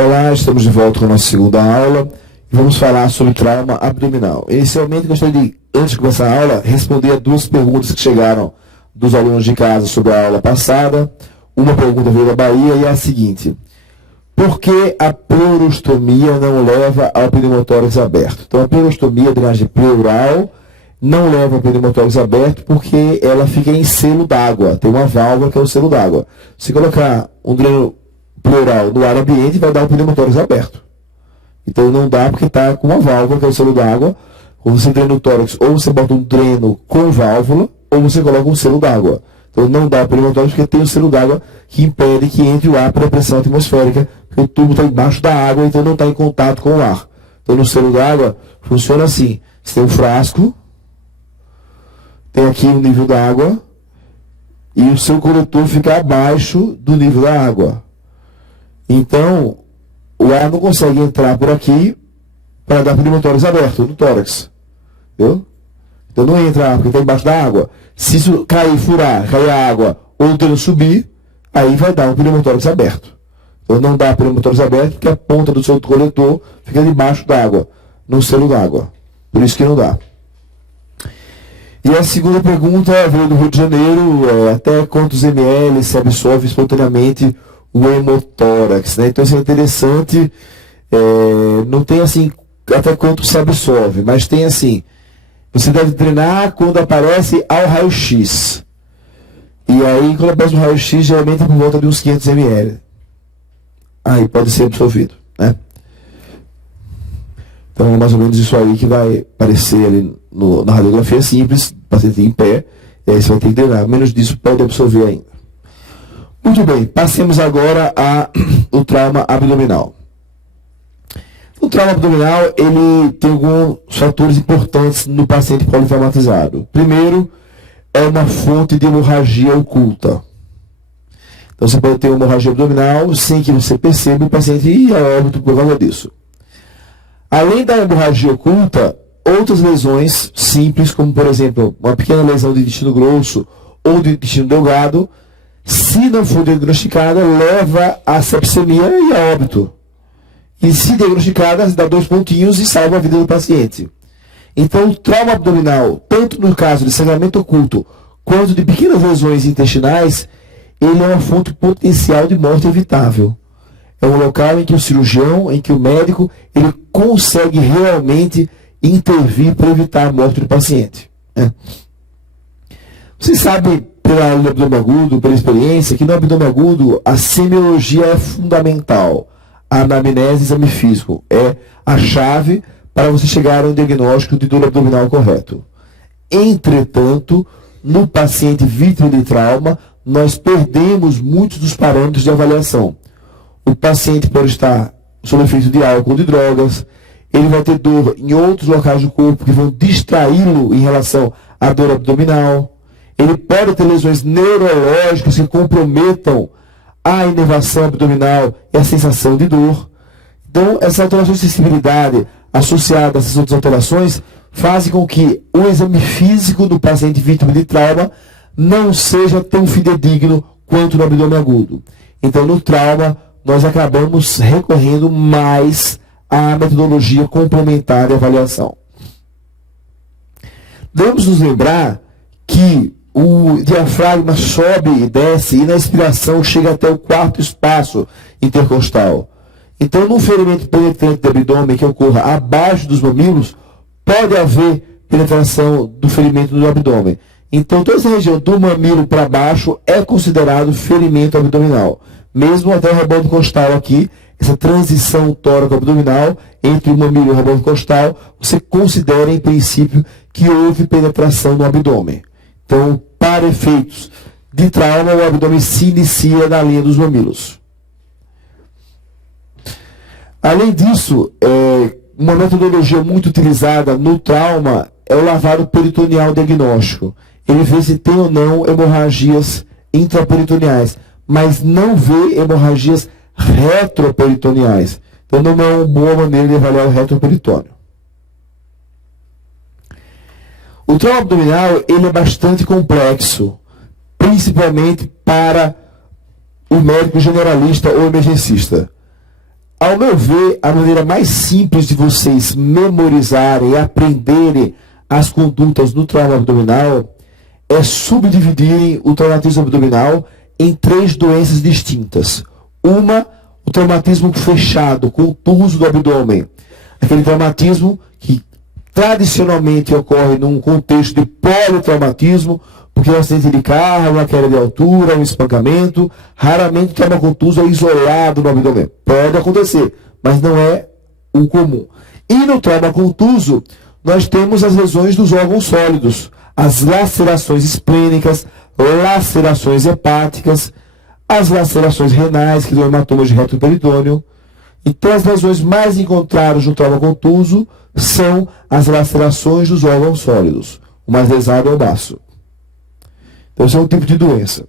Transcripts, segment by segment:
Olá, estamos de volta com a nossa segunda aula e vamos falar sobre trauma abdominal. Inicialmente, gostaria de, antes de começar a aula, responder a duas perguntas que chegaram dos alunos de casa sobre a aula passada. Uma pergunta veio da Bahia e é a seguinte: por que a pleurostomia não leva ao pneumotórax aberto? Então, a pleurostomia, drenagem pleural, não leva ao pneumotórax aberto porque ela fica em selo d'água. Tem uma válvula que é o selo d'água. Se colocar um dreno pleural no ar ambiente, vai dar o pneumotórax aberto. Então não dá porque está com uma válvula, que é o selo d'água. Quando você drena o tórax, ou você bota um dreno com válvula, ou você coloca um selo d'água. Então não dá o pneumotórax porque tem o selo d'água que impede que entre o ar pela pressão atmosférica, porque o tubo está embaixo da água, então não está em contato com o ar. Então no selo d'água funciona assim: você tem um frasco, tem aqui o nível da água, e o seu coletor fica abaixo do nível da água. Então, o ar não consegue entrar por aqui para dar pneumotórax aberto no tórax. Entendeu? Então não entra ar, porque está embaixo da água. Se isso cair, furar, cair a água, ou o dreno subir, aí vai dar um pneumotórax aberto. Então não dá pneumotórax aberto, porque a ponta do seu coletor fica debaixo da água, no selo d'água. Por isso que não dá. E a segunda pergunta veio do Rio de Janeiro: até quantos ml se absorve espontaneamente o hemotórax, né? Então isso é interessante. Não tem assim até quanto se absorve, mas tem assim: você deve drenar quando aparece ao raio-x. E aí, quando aparece no raio-x, geralmente é por volta de uns 500 ml. Aí pode ser absorvido, né? Então é mais ou menos isso aí que vai aparecer ali na radiografia simples, paciente em pé, e aí você vai ter que drenar. Menos disso pode absorver ainda. Muito bem, passemos agora ao trauma abdominal. O trauma abdominal, ele tem alguns fatores importantes no paciente politraumatizado. Primeiro, é uma fonte de hemorragia oculta. Então você pode ter uma hemorragia abdominal sem que você perceba, o paciente ir a óbito por causa disso. Além da hemorragia oculta, outras lesões simples, como por exemplo, uma pequena lesão de intestino grosso ou de intestino delgado, se não for diagnosticada, leva a sepsemia e a óbito. E se diagnosticada, dá 2 pontinhos e salva a vida do paciente. Então, o trauma abdominal, tanto no caso de sangramento oculto, quanto de pequenas lesões intestinais, ele é uma fonte potencial de morte evitável. É um local em que o cirurgião, em que o médico, ele consegue realmente intervir para evitar a morte do paciente. Você sabe, pela abdômen agudo, pela experiência, que no abdômen agudo a semiologia é fundamental. A anamnese e exame físico é a chave para você chegar a um diagnóstico de dor abdominal correto. Entretanto, no paciente vítima de trauma, nós perdemos muitos dos parâmetros de avaliação. O paciente pode estar sob efeito de álcool ou de drogas, ele vai ter dor em outros locais do corpo que vão distraí-lo em relação à dor abdominal. Ele pode ter lesões neurológicas que comprometam a inervação abdominal e a sensação de dor. Então, essa alteração de sensibilidade associada a essas outras alterações fazem com que o exame físico do paciente vítima de trauma não seja tão fidedigno quanto no abdômen agudo. Então, no trauma, nós acabamos recorrendo mais à metodologia complementar de avaliação. Devemos nos lembrar que o diafragma sobe e desce e na expiração chega até o 4º espaço intercostal. Então, num ferimento penetrante do abdômen que ocorra abaixo dos mamilos, pode haver penetração do ferimento do abdômen. Então, toda essa região do mamilo para baixo é considerado ferimento abdominal. Mesmo até o rebondo costal aqui, essa transição tóraco-abdominal entre o mamilo e o rebondo costal, você considera, em princípio, que houve penetração no abdômen. Então, para efeitos de trauma, o abdômen se inicia na linha dos mamilos. Além disso, uma metodologia muito utilizada no trauma é o lavado peritoneal diagnóstico. Ele vê se tem ou não hemorragias intraperitoneais, mas não vê hemorragias retroperitoneais. Então não é uma boa maneira de avaliar o retroperitônio. O trauma abdominal ele é bastante complexo, principalmente para o médico generalista ou emergencista. Ao meu ver, a maneira mais simples de vocês memorizarem e aprenderem as condutas no trauma abdominal é subdividirem o traumatismo abdominal em 3 doenças distintas. Uma, o traumatismo fechado, contuso do abdômen. Aquele traumatismo que tradicionalmente ocorre num contexto de politraumatismo, porque um acidente de carro, uma queda de altura, um espancamento. Raramente o trauma contuso é isolado no abdômen. Pode acontecer, mas não é o comum. E no trauma contuso, nós temos as lesões dos órgãos sólidos, as lacerações esplênicas, lacerações hepáticas, as lacerações renais, que dão hematomas de reto peritônio. Então, as lesões mais encontradas no trauma contuso são as lacerações dos órgãos sólidos. O mais lesado é o baço. Então, esse é um tipo de doença.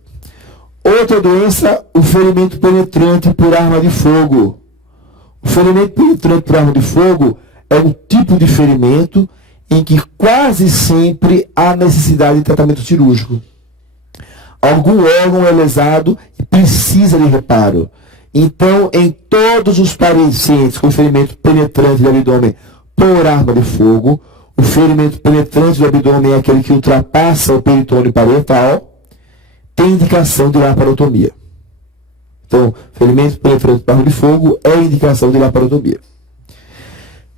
Outra doença, o ferimento penetrante por arma de fogo. O ferimento penetrante por arma de fogo é um tipo de ferimento em que quase sempre há necessidade de tratamento cirúrgico. Algum órgão é lesado e precisa de reparo. Então, em todos os pacientes com ferimento penetrante do abdômen por arma de fogo, o ferimento penetrante do abdômen é aquele que ultrapassa o peritônio parietal, tem indicação de laparotomia. Então, ferimento penetrante por arma de fogo é indicação de laparotomia.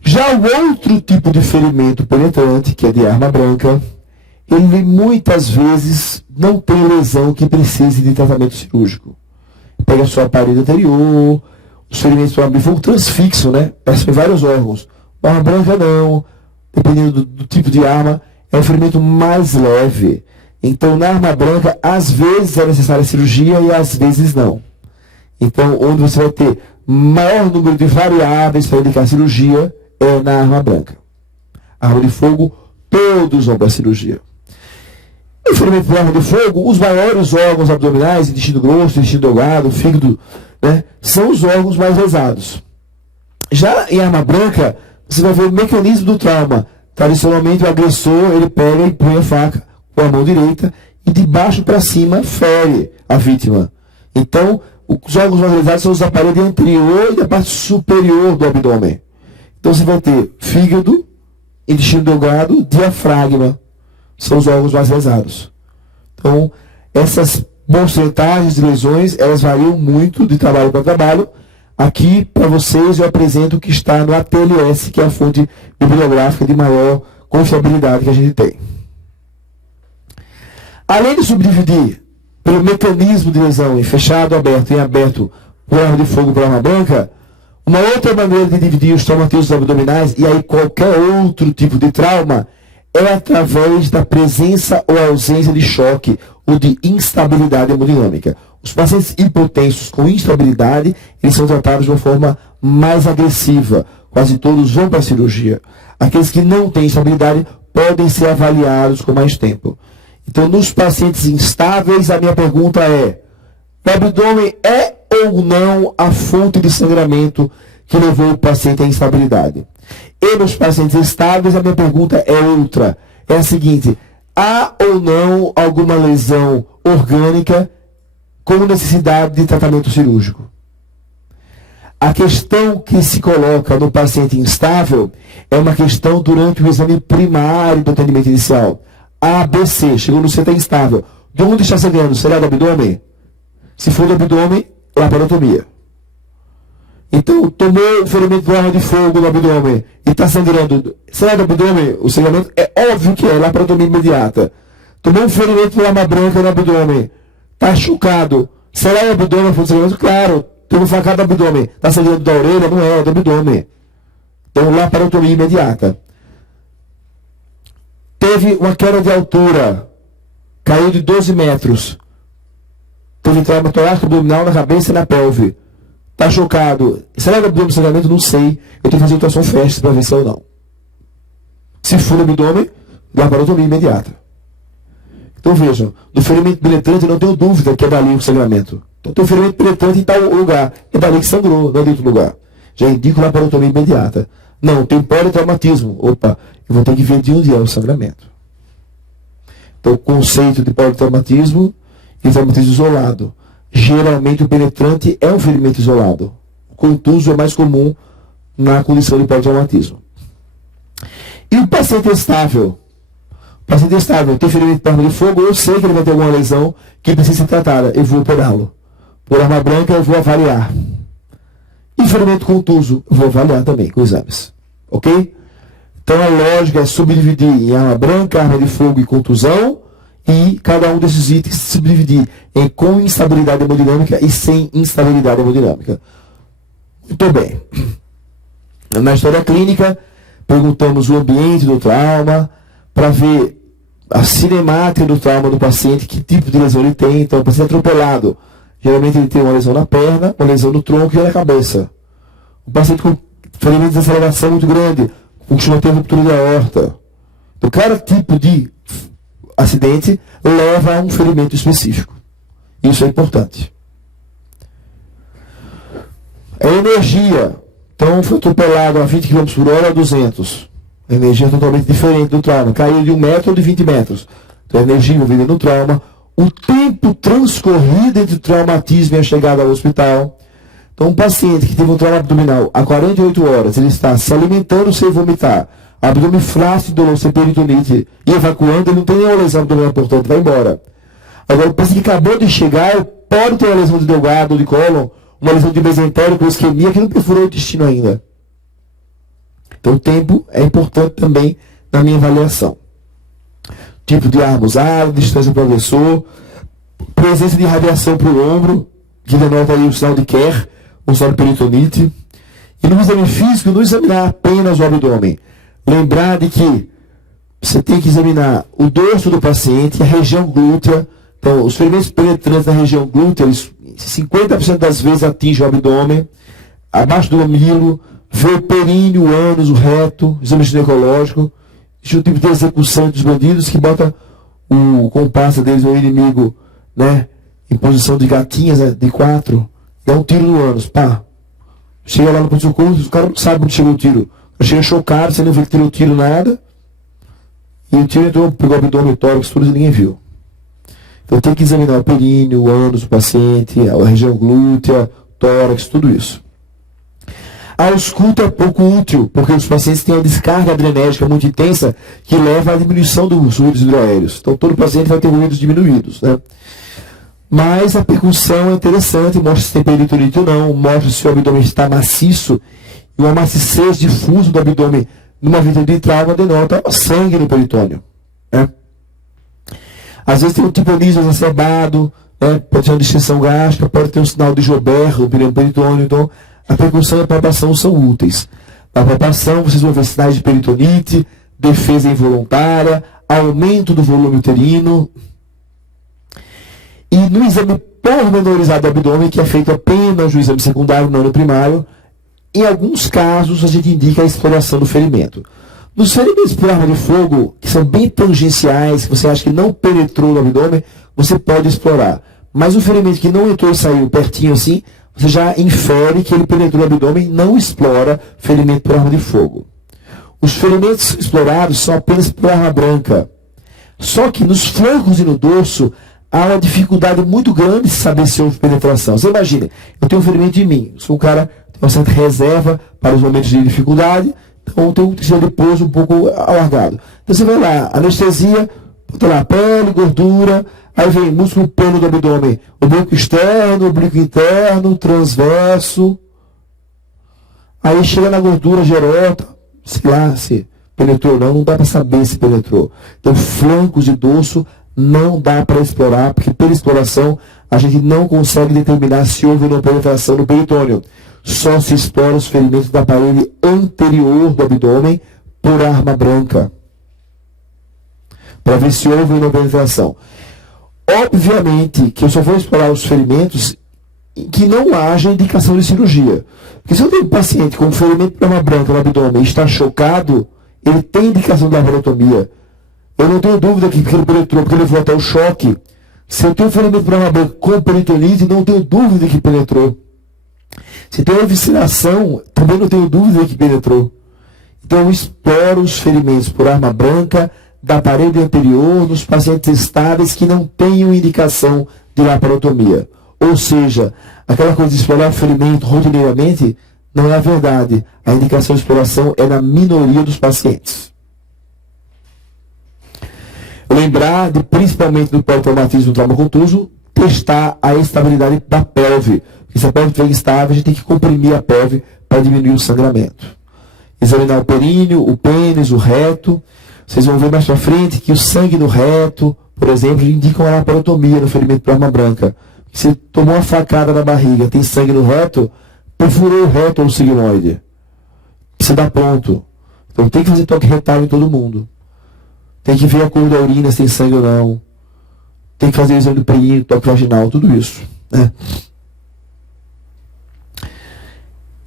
Já o outro tipo de ferimento penetrante, que é de arma branca, ele muitas vezes não tem lesão que precise de tratamento cirúrgico. Pega só a parede anterior, os ferimentos por arma de fogo transfixam, né? Passam em vários órgãos. A arma branca não, dependendo do tipo de arma, é um ferimento mais leve. Então, na arma branca, às vezes é necessária cirurgia e às vezes não. Então, onde você vai ter maior número de variáveis para indicar cirurgia é na arma branca. A arma de fogo, todos vão para a cirurgia. No ferimento por arma de fogo, os maiores órgãos abdominais, intestino grosso, intestino delgado, fígado, né, são os órgãos mais lesados. Já em arma branca, você vai ver o mecanismo do trauma. Tradicionalmente, o agressor, ele pega e põe a faca com a mão direita e de baixo para cima fere a vítima. Então, os órgãos mais lesados são os da parede anterior e da parte superior do abdômen. Então, você vai ter fígado, intestino delgado, diafragma. São os órgãos mais lesados. Então, essas porcentagens de lesões, elas variam muito de trabalho para trabalho. Aqui, para vocês, eu apresento o que está no ATLS, que é a fonte bibliográfica de maior confiabilidade que a gente tem. Além de subdividir pelo mecanismo de lesão em fechado, aberto e aberto por arma de fogo por arma branca, uma outra maneira de dividir os traumatismos abdominais, e aí qualquer outro tipo de trauma, é através da presença ou ausência de choque ou de instabilidade hemodinâmica. Os pacientes hipotensos com instabilidade, eles são tratados de uma forma mais agressiva. Quase todos vão para a cirurgia. Aqueles que não têm instabilidade podem ser avaliados com mais tempo. Então, nos pacientes instáveis, a minha pergunta é: o abdômen é ou não a fonte de sangramento que levou o paciente à instabilidade? E nos pacientes estáveis, a minha pergunta é outra. É a seguinte: há ou não alguma lesão orgânica com necessidade de tratamento cirúrgico? A questão que se coloca no paciente instável é uma questão durante o exame primário do atendimento inicial. A, B, C, chegou no C, está instável. De onde está sangrando? Será do abdômen? Se for do abdômen, laparotomia. Então, tomou um ferimento por arma de fogo no abdômen e está sangrando. Será do abdômen? O sangramento é óbvio que é laparotomia imediata. Tomou um ferimento por arma branca no abdômen. Está chocado. Será do abdômen o sangramento? Claro. Tem um facado do abdômen. Está sangrando da orelha? Não é do abdômen. Então, laparotomia imediata. Teve uma queda de altura. Caiu de 12 metros. Teve trauma torácico abdominal na cabeça e na pelve. Está chocado. Será do abdômen sangramento? Não sei. Eu tenho que fazer ultrassom fast para ver se é ou não. Se for no abdômen, laparotomia imediata. Então vejam, no ferimento penetrante eu não tenho dúvida que é dali o sangramento. Então tem um ferimento penetrante em tal lugar. É dali que sangrou, não é de outro lugar. Já indico laparotomia imediata. Não, tem politraumatismo. Opa, eu vou ter que ver de onde é o sangramento. Então o conceito de politraumatismo e traumatismo isolado. Geralmente o penetrante é um ferimento isolado. contuso é mais comum na condição de politraumatismo. E o paciente estável? O paciente estável tem ferimento por arma de fogo, eu sei que ele vai ter alguma lesão que precisa ser tratada, eu vou operá-lo. Por arma branca, eu vou avaliar. E ferimento contuso, eu vou avaliar também com exames. Ok? Então a lógica é subdividir em arma branca, arma de fogo e contusão, e cada um desses itens se subdividir em com instabilidade hemodinâmica e sem instabilidade hemodinâmica. Muito bem. Na história clínica, perguntamos o ambiente do trauma, para ver a cinemática do trauma do paciente, que tipo de lesão ele tem. Então, o paciente atropelado, geralmente ele tem uma lesão na perna, uma lesão no tronco e na cabeça. O paciente com ferimento de aceleração muito grande, costuma ter ruptura da aorta. Então, cada tipo de acidente leva a um ferimento específico. Isso é importante. A energia. Então, foi atropelado a 20 km por hora a 200. A energia é totalmente diferente do trauma. Caiu de 1 metro ou de 20 metros. Então, a energia envolvida no trauma. O tempo transcorrido entre o traumatismo e a chegada ao hospital. Então, um paciente que teve um trauma abdominal há 48 horas, ele está se alimentando sem vomitar, abdômen flácido, dolor, sem peritonite e evacuando, ele não tem nenhuma lesão abdominal, portanto, vai embora. Agora, o paciente que acabou de chegar, pode ter uma lesão de delgado ou de cólon, uma lesão de mesentério com isquemia que não perfurou o intestino ainda. Então, o tempo é importante também na minha avaliação. Tipo de arma usada, distância para o agressor, presença de radiação para o ombro, que denota aí o sinal de Kerr, o sinal de peritonite. E no exame físico, não examinar apenas o abdômen. Lembrar de que você tem que examinar o dorso do paciente, a região glútea. Então, os ferimentos penetrantes na região glútea, eles 50% das vezes atingem o abdômen, abaixo do mamilo, ver o períneo, o ânus, o reto, exame ginecológico. Existe um tipo de execução dos bandidos que bota o comparsa deles, o inimigo, né, em posição de gatinhas, né, de 4, dá um tiro no ânus, pá. Chega lá no pronto-socorro, o cara não sabe onde chegou o tiro. Chega chocado, você não viu que tirou o tiro, nada. E o tiro entrou, pegou o abdômen, o tórax, tudo e ninguém viu. Então tem que examinar o períneo, o ânus do paciente, a região glútea, tórax, tudo isso. A ausculta é pouco útil, porque os pacientes têm uma descarga adrenérgica muito intensa que leva à diminuição dos ruídos hidroaéreos. Então todo paciente vai ter ruídos diminuídos, né? Mas a percussão é interessante, mostra se tem peritonite ou não, mostra se o abdômen está maciço, e uma maciçez difuso do abdômen numa vítima de trauma denota sangue no peritônio, né? Às vezes tem um timpanismo exacerbado, né? Pode ter uma distensão gástrica, pode ter um sinal de Joubert no peritônio. Então, a percussão e a palpação são úteis. Na palpação, vocês vão ver sinais de peritonite, defesa involuntária, aumento do volume uterino. E no exame pormenorizado do abdômen, que é feito apenas no exame secundário, não no primário, em alguns casos a gente indica a exploração do ferimento. Nos ferimentos por arma de fogo, que são bem tangenciais, que você acha que não penetrou no abdômen, você pode explorar. Mas o ferimento que não entrou e saiu pertinho assim, você já infere que ele penetrou no abdômen, não explora ferimento por arma de fogo. Os ferimentos explorados são apenas por arma branca. Só que nos flancos e no dorso, há uma dificuldade muito grande de saber se houve penetração. Você imagina, eu tenho um ferimento em mim, sou um cara que tem uma certa reserva para os momentos de dificuldade, então tem um tecido adiposo um pouco alargado. Então você vai lá, anestesia, bota lá pele, gordura, aí vem músculo plano do abdômen, oblíquo externo, oblíquo interno, transverso, aí chega na gordura gerota, sei lá se penetrou ou não, não dá para saber se penetrou. Então flancos de dorso não dá para explorar, porque pela exploração a gente não consegue determinar se houve uma penetração no peritônio. Só se explora os ferimentos da parede anterior do abdômen por arma branca, para ver se houve uma penetração. Obviamente que eu só vou explorar os ferimentos em que não haja indicação de cirurgia. Porque se eu tenho um paciente com um ferimento por arma branca no abdômen e está chocado, ele tem indicação de laparotomia. Eu não tenho dúvida que ele penetrou, porque ele levou até o choque. Se eu tenho um ferimento por arma branca com peritonite, não tenho dúvida que penetrou. Se tem uma evisceração, também não tenho dúvida que penetrou. Então eu exploro os ferimentos por arma branca da parede anterior nos pacientes estáveis que não tenham indicação de laparotomia. Ou seja, aquela coisa de explorar o ferimento rotineiramente não é a verdade. A indicação de exploração é na minoria dos pacientes. Lembrar de, principalmente do pós-traumatismo do trauma contuso, testar a estabilidade da pelve. Porque se a pelve estiver instável, a gente tem que comprimir a pelve para diminuir o sangramento. Examinar o períneo, o pênis, o reto. Vocês vão ver mais para frente que o sangue no reto, por exemplo, indica uma laparotomia no ferimento por arma branca. Se tomou uma facada na barriga, tem sangue no reto, perfurou o reto ou o sigmoide. Você dá ponto. Então tem que fazer toque retal em todo mundo. Tem que ver a cor da urina, se tem sangue ou não. Tem que fazer o exame do períneo, toque vaginal, tudo isso. Né?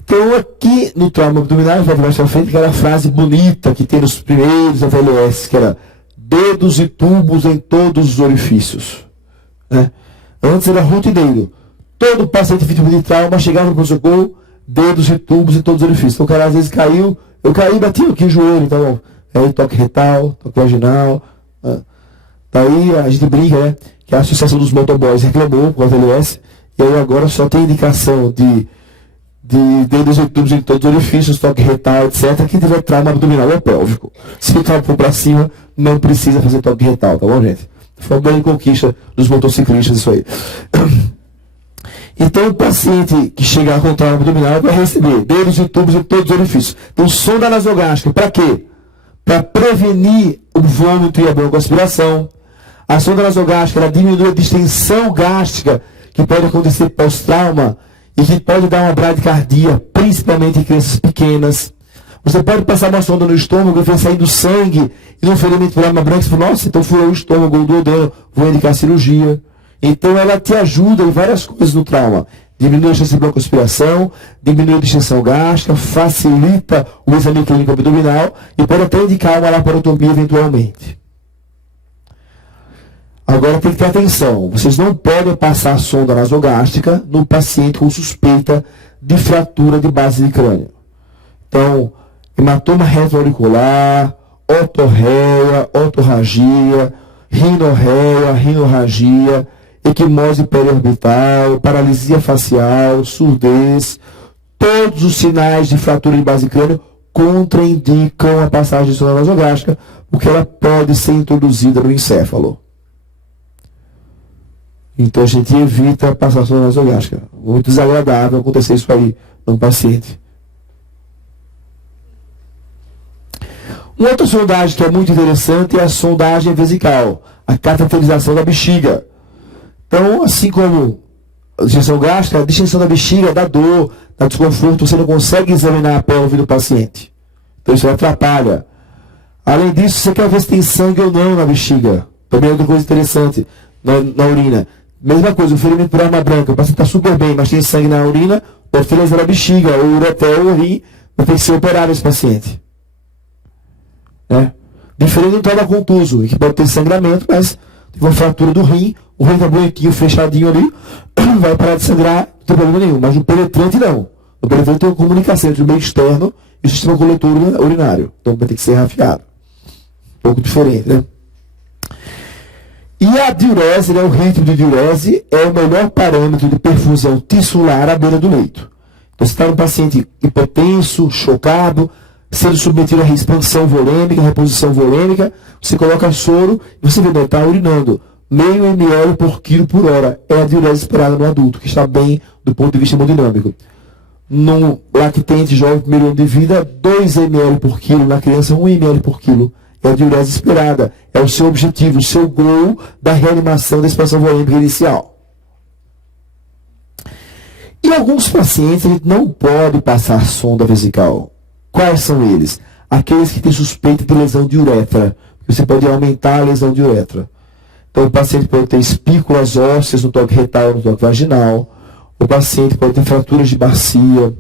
Então aqui no trauma abdominal, vai mais pra frente, aquela frase bonita que tem nos primeiros AVLS, que era dedos e tubos em todos os orifícios. Né? Antes era rotineiro. Todo paciente vítima de trauma chegava no pronto-socorro, dedos e tubos em todos os orifícios. Então o cara às vezes caiu, eu caí e bati aqui o joelho, então aí toque retal, toque vaginal. Daí a gente brinca, né? Que a Associação dos Motoboys reclamou com a AVLS, e aí agora só tem indicação de dedos e tubos em todos os orifícios, toque retal, etc., que tiver trauma abdominal ou pélvico. Se o trauma for para cima, não precisa fazer toque retal, tá bom, gente? Foi uma grande conquista dos motociclistas isso aí. Então, o paciente que chegar com trauma abdominal vai receber dedos e tubos em todos os orifícios. Então, sonda nasogástrica, para quê? Para prevenir o vômito e a broncoaspiração. A sonda nasogástrica, ela diminui a distensão gástrica que pode acontecer pós-trauma e que pode dar uma bradicardia, principalmente em crianças pequenas. Você pode passar uma sonda no estômago e ver saindo sangue e no ferimento por arma branca, você fala, nossa, então furou o estômago ou duodeno, vou indicar cirurgia. Então ela te ajuda em várias coisas no trauma. Diminui a chance de broncoaspiração, diminui a distensão gástrica, facilita o exame clínico abdominal e pode até indicar uma laparotomia eventualmente. Agora tem que ter atenção, vocês não podem passar sonda nasogástrica no paciente com suspeita de fratura de base de crânio. Então, hematoma retroauricular, otorreia, otorragia, rinorreia, rinorragia, equimose periorbital, paralisia facial, surdez, todos os sinais de fratura de base de crânio contraindicam a passagem de sonda nasogástrica, porque ela pode ser introduzida no encéfalo. Então a gente evita passar a sonda nasogástrica. Muito desagradável acontecer isso aí no paciente. Uma outra sondagem que é muito interessante é a sondagem vesical, a cateterização da bexiga. Então, assim como a distensão gástrica, a distensão da bexiga dá dor, dá desconforto, você não consegue examinar a pelve do paciente. Então isso atrapalha. Além disso, você quer ver se tem sangue ou não na bexiga. Também é outra coisa interessante na urina. Mesma coisa, o ferimento por arma branca, o paciente está super bem, mas tem sangue na urina, pode ter lesão na bexiga, ou ureter, ou rim, vai ter que ser operado esse paciente. Né? Diferente do trauma contuso, em que pode ter sangramento, mas tem uma fratura do rim, o rim está bonitinho, fechadinho ali, vai parar de sangrar, não tem problema nenhum. Mas no penetrante não. No penetrante tem uma comunicação entre o meio externo e o sistema coletor urinário. Então vai ter que ser rafiado. Um pouco diferente, né? E a diurese, né, o ritmo de diurese, é o melhor parâmetro de perfusão tissular à beira do leito. Então, se está um paciente hipotenso, chocado, sendo submetido a expansão volêmica, reposição volêmica, você coloca soro e você vê, ele está urinando meio ml por quilo por hora. É a diurese esperada no adulto, que está bem do ponto de vista hemodinâmico. No lactente jovem, primeiro ano de vida, 2 ml por quilo, na criança 1 ml por quilo. É a diurese esperada. É o seu objetivo, o seu goal da reanimação da expansão volêmica inicial. E alguns pacientes a gente não pode passar sonda vesical. Quais são eles? Aqueles que têm suspeita de lesão de uretra. Você pode aumentar a lesão de uretra. Então o paciente pode ter espículas ósseas no toque retal, no toque vaginal. O paciente pode ter fraturas de bacia,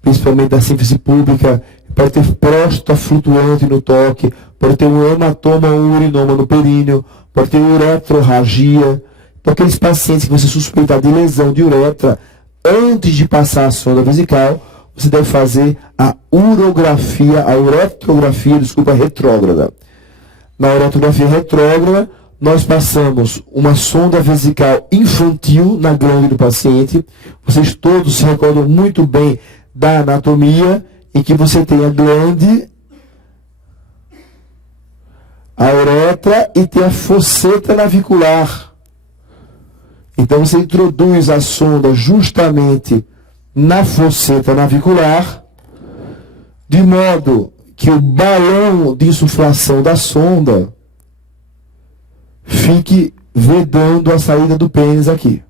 principalmente da síntese pública. Pode ter próstata flutuante no toque, pode ter um hematoma ou um urinoma no períneo, pode ter uretrorragia. Então, aqueles pacientes que você suspeitar de lesão de uretra, antes de passar a sonda vesical, você deve fazer a uretrografia retrógrada. Na uretrografia retrógrada, nós passamos uma sonda vesical infantil na glande do paciente. Vocês todos se recordam muito bem da anatomia, em que você tem a glande, a uretra e tem a fosseta navicular. Então você introduz a sonda justamente na fosseta navicular, de modo que o balão de insuflação da sonda fique vedando a saída do pênis aqui.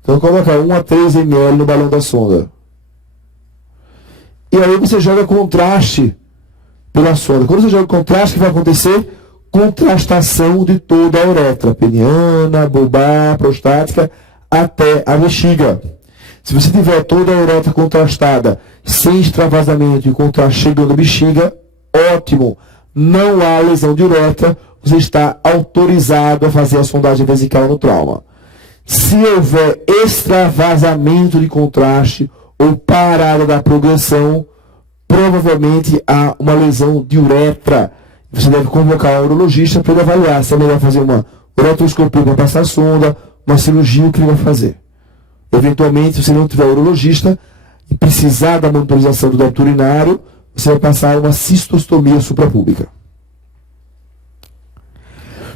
Então coloca 1 a 3 ml no balão da sonda. E aí você joga contraste pela sonda. Quando você joga contraste, o que vai acontecer? Contrastação de toda a uretra, peniana, bulbar, prostática, até a bexiga. Se você tiver toda a uretra contrastada, sem extravasamento e contraste chegando à bexiga, ótimo. Não há lesão de uretra, você está autorizado a fazer a sondagem vesical no trauma. Se houver extravasamento de contraste ou parada da progressão, provavelmente há uma lesão de uretra. Você deve convocar um urologista para ele avaliar se é melhor fazer uma uretroscopia para passar a sonda, uma cirurgia, o que ele vai fazer. Eventualmente, se você não tiver urologista e precisar da monitorização do débito urinário, você vai passar uma cistostomia suprapúbica.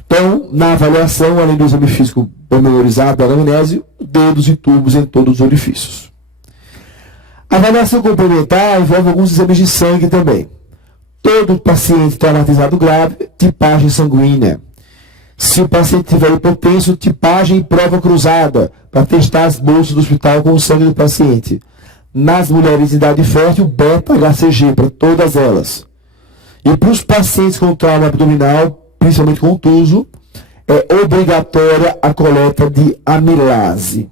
Então, na avaliação, além do exame físico pormenorizado da anamnese, dedos e tubos em todos os orifícios. A avaliação complementar envolve alguns exames de sangue também. Todo paciente traumatizado grave, tipagem sanguínea. Se o paciente tiver hipotenso, tipagem e prova cruzada, para testar as bolsas do hospital com o sangue do paciente. Nas mulheres de idade fértil, beta-HCG, para todas elas. E para os pacientes com trauma abdominal, principalmente contuso, é obrigatória a coleta de amilase.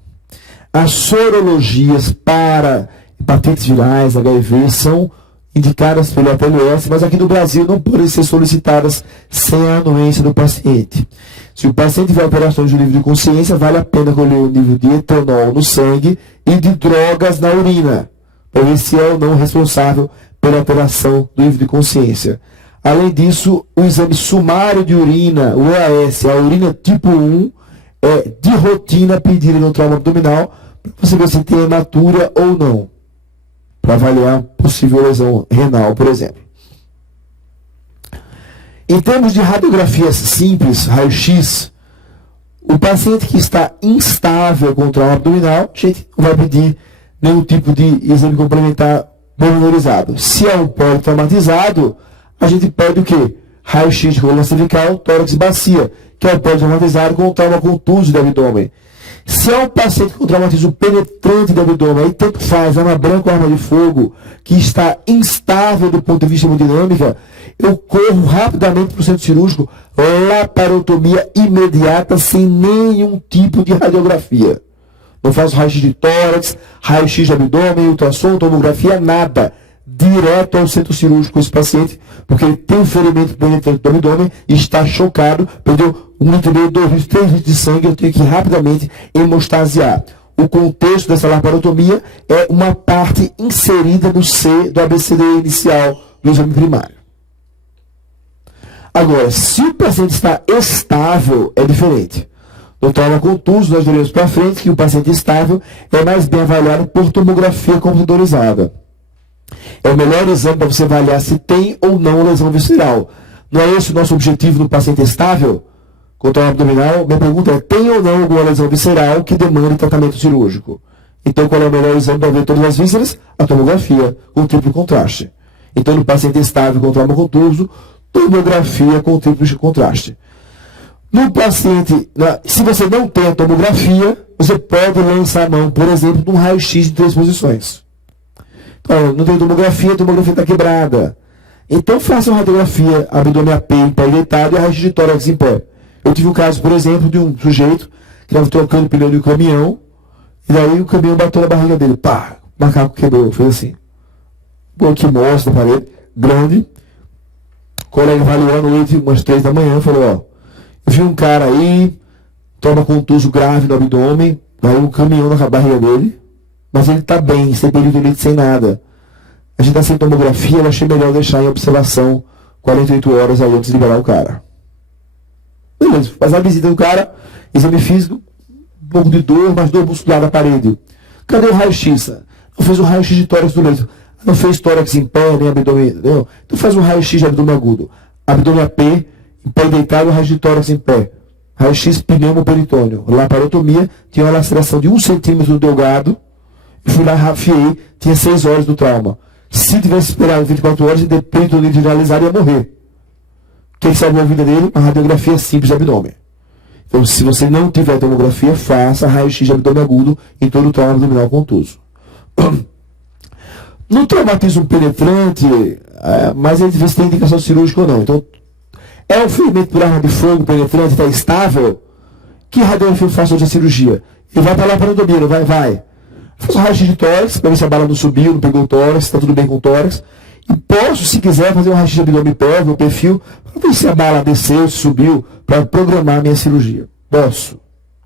As sorologias para hepatites virais, HIV, são indicadas pelo APLS, mas aqui no Brasil não podem ser solicitadas sem a anuência do paciente. Se o paciente tiver alterações do nível de consciência, vale a pena colher o nível de etanol no sangue e de drogas na urina, para ver se é ou não responsável pela alteração do nível de consciência. Além disso, o exame sumário de urina, o EAS, a urina tipo 1, é de rotina pedida no trauma abdominal, para você ver se tem hematura ou não, para avaliar possível lesão renal, por exemplo. Em termos de radiografias simples, raio-x, o paciente que está instável com trauma abdominal, a gente não vai pedir nenhum tipo de exame complementar pormenorizado. Se é um politraumatizado, a gente pede o quê? Raio-x de coluna cervical, tórax e bacia, que é o politraumatizado com trauma contuso do abdômen. Se é um paciente com traumatismo penetrante do abdômen, aí tanto faz, arma branca ou arma de fogo, que está instável do ponto de vista hemodinâmica, eu corro rapidamente para o centro cirúrgico, laparotomia imediata, sem nenhum tipo de radiografia. Não faço raio-x de tórax, raio-x de abdômen, ultrassom, tomografia, nada. Direto ao centro cirúrgico com esse paciente, porque ele tem um ferimento penetrante do abdômen e está chocado, perdeu 1,5 litro, 2 litros, 3 litros de sangue, eu tenho que rapidamente hemostasiar. O contexto dessa laparotomia é uma parte inserida no C do ABCD inicial do exame primário. Agora, se o paciente está estável, é diferente. No trauma contuso, nós veremos para frente que o paciente estável é mais bem avaliado por tomografia computadorizada. É o melhor exame para você avaliar se tem ou não lesão visceral. Não é esse o nosso objetivo no paciente estável? Com trauma abdominal, minha pergunta é, tem ou não alguma lesão visceral que demande tratamento cirúrgico? Então, qual é o melhor exame para ver todas as vísceras? A tomografia, com triplo contraste. Então, no paciente estável com trauma contuso, tomografia com triplo contraste. No paciente, se você não tem a tomografia, você pode lançar a mão, por exemplo, de um raio-x de 3 posições. Então, não tem tomografia, a tomografia está quebrada. Então, faça uma radiografia, abdômen AP em pé deitado e a raio-x de tórax em pé. Eu tive um caso, por exemplo, de um sujeito que estava trocando o pneu de um caminhão, e daí o caminhão bateu na barriga dele. Pá, o macaco quebrou, fez assim. Pô, que mostra na parede, grande. O colega avaliou à noite, umas 3 da manhã, falou, ó, eu vi um cara aí, toma contuso grave no abdômen, aí um caminhão na barriga dele, mas ele está bem, sem peritolite, sem nada. A gente está sem tomografia, eu achei melhor deixar em observação 48 horas aí antes de liberar o cara. Beleza, faz a visita do cara, exame físico, um pouco de dor, mas dor muscular na parede. Cadê o raio-x? Não fez o raio-x de tórax do leito. Não fez tórax em pé, nem abdômen. Não. Então faz um raio-x de abdômen agudo. Abdômen AP, em pé deitado, raio de tórax em pé. Raio-x pneumoperitônio. Laparotomia, tinha uma laceração de 1 centímetro no delgado. Eu fui lá, rafiei, tinha 6 horas do trauma. Se tivesse esperado 24 horas, ele peritônio generalizado ia morrer. O que salvou a vida dele? Uma radiografia simples de abdômen. Então, se você não tiver tomografia, faça raio-x de abdômen agudo em todo o trauma abdominal contuso. No traumatismo penetrante, mas ele vê se tem indicação cirúrgica ou não. Então, é um ferimento por arma de fogo penetrante, está estável, que radiografia faz hoje a cirurgia? Ele vai para lá para a laparotomia, não vai? Vai. Faz um raio-x de tórax, para ver se a bala não subiu, não pegou o tórax, se está tudo bem com o tórax. E posso, se quiser, fazer um raio-x de abdômen pélvico, o perfil, para ver se a bala desceu, se subiu, para programar a minha cirurgia. Posso.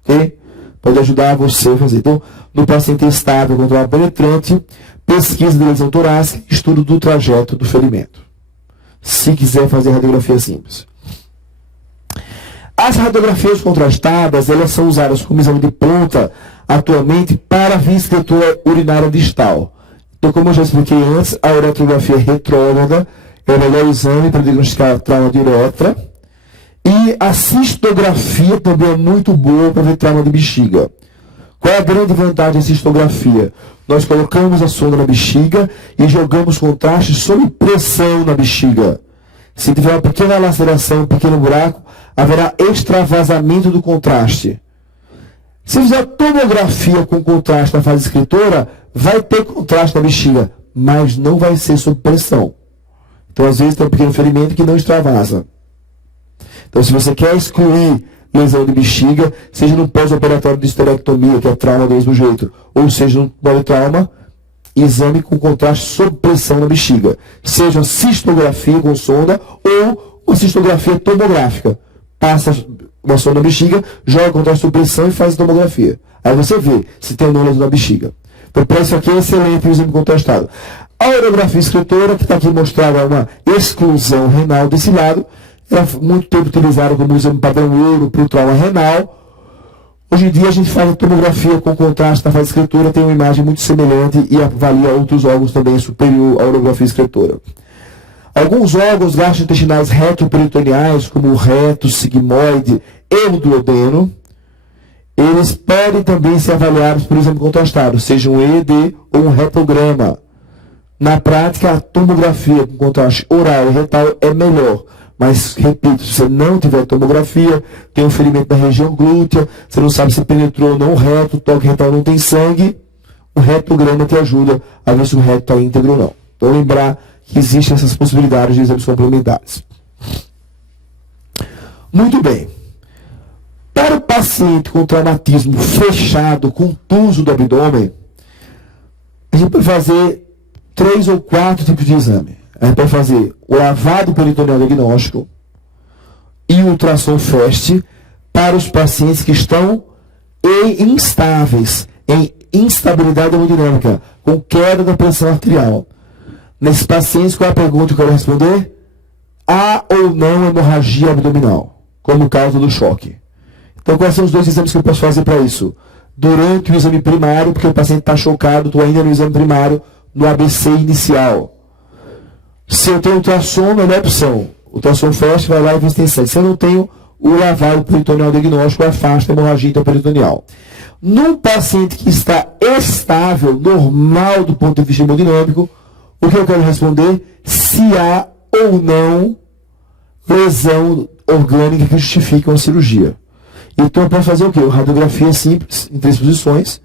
Ok? Pode ajudar você a fazer. Então, no paciente estável com trauma penetrante, pesquisa de lesão torácica, estudo do trajeto do ferimento. Se quiser fazer radiografia simples. As radiografias contrastadas, elas são usadas como exame de ponta, atualmente, para a via excretora urinária distal. Então, como eu já expliquei antes, a uretrografia retrógrada é o melhor exame para diagnosticar trauma de uretra. E a cistografia também é muito boa para ver trauma de bexiga. Qual é a grande vantagem da cistografia? Nós colocamos a sonda na bexiga e jogamos contraste sob pressão na bexiga. Se tiver uma pequena laceração, um pequeno buraco, haverá extravasamento do contraste. Se fizer tomografia com contraste na fase excretora, vai ter contraste na bexiga, mas não vai ser sob pressão. Então, às vezes, tem um pequeno ferimento que não extravasa. Então, se você quer excluir lesão de bexiga, seja no pós-operatório de histerectomia, que é trauma do mesmo jeito, ou seja no politrauma, exame com contraste sob pressão na bexiga. Seja cistografia com sonda ou uma cistografia tomográfica. Passa uma sonda na bexiga, joga contraste sob pressão e faz a tomografia. Aí você vê se tem ou não lesão na bexiga. Então, para isso aqui é excelente o exame contrastado. A urografia excretora, que está aqui mostrada uma exclusão renal desse lado, era muito tempo utilizada como exame padrão ouro para o trauma renal. Hoje em dia a gente faz a tomografia com contraste na fase excretora, tem uma imagem muito semelhante e avalia outros órgãos também superior à urografia excretora. Alguns órgãos gastrointestinais retroperitoneais, como o reto, sigmoide e o duodeno, eles podem também ser avaliados por exame contrastado, seja um EED ou um retograma. Na prática, a tomografia com contraste oral e retal é melhor. Mas, repito, se você não tiver tomografia, tem um ferimento na região glútea, você não sabe se penetrou ou não o reto, o toque retal não tem sangue, o retograma te ajuda a ver se o reto está íntegro ou não. Então, lembrar que existem essas possibilidades de exames complementares. Muito bem. Para o paciente com traumatismo fechado, contuso do abdômen, a gente pode fazer 3 ou 4 tipos de exame. A gente pode fazer o lavado peritoneal diagnóstico e o ultrassom FAST para os pacientes que estão instáveis, em instabilidade hemodinâmica, com queda da pressão arterial. Nesses pacientes, qual é a pergunta que eu quero responder? Há ou não hemorragia abdominal, como causa do choque? Então, quais são os 2 exames que eu posso fazer para isso? Durante o exame primário, porque o paciente está chocado, estou ainda no exame primário, no ABC inicial. Se eu tenho ultrassom, melhor opção. Ultrassom FAST vai lá e vê se tem sangue. Se eu não tenho, o lavado peritoneal diagnóstico afasta a hemorragia intraperitoneal. Num paciente que está estável, normal do ponto de vista hemodinâmico, o que eu quero responder? Se há ou não lesão orgânica que justifique uma cirurgia. Então eu posso fazer o quê? Uma radiografia simples, em 3 posições,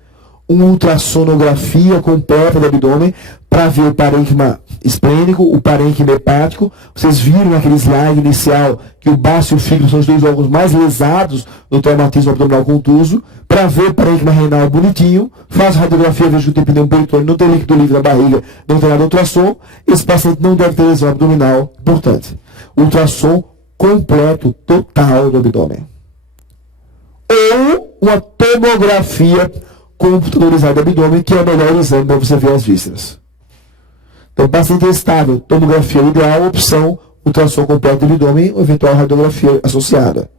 uma ultrassonografia completa do abdômen para ver o parênquima esplênico, o parênquima hepático. Vocês viram naquele slide inicial que o baço e o fígado são os 2 órgãos mais lesados no traumatismo abdominal contuso. Para ver o parênquima renal bonitinho, faz radiografia, veja que tem pneu peritônio, não tem líquido livre na barriga, não tem nada de ultrassom. Esse paciente não deve ter lesão abdominal. Importante. Ultrassom completo, total do abdômen. Ou uma tomografia computadorizada do abdômen, que é o melhor exame para você ver as vísceras. Então, paciente estável, tomografia ideal, opção, ultrassom completo do abdômen ou eventual radiografia associada.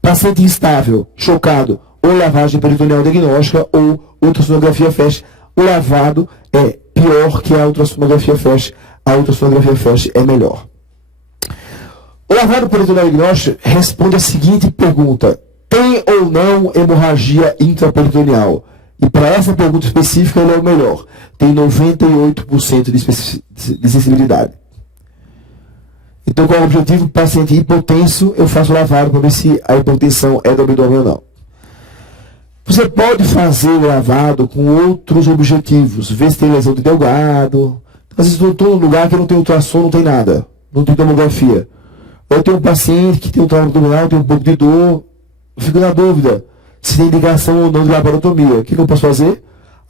Paciente instável, chocado, ou lavagem peritoneal diagnóstica ou ultrassonografia FAST. O lavado é pior que a ultrassonografia FAST. A ultrassonografia FAST é melhor. O lavado peritoneal diagnóstico responde a seguinte pergunta: tem ou não hemorragia intraperitoneal? E para essa pergunta específica ele é o melhor. Tem 98% de sensibilidade. Então, qual é o objetivo? Paciente hipotenso, eu faço lavado para ver se a hipotensão é do abdômen ou não. Você pode fazer o lavado com outros objetivos. Ver se tem lesão de delgado. Às vezes eu estou num lugar que não tem ultrassom, não tem nada. Não tem tomografia. Ou eu tenho um paciente que tem um trauma abdominal, tem um pouco de dor. Eu fico na dúvida se tem indicação ou não de laparotomia. O que eu posso fazer?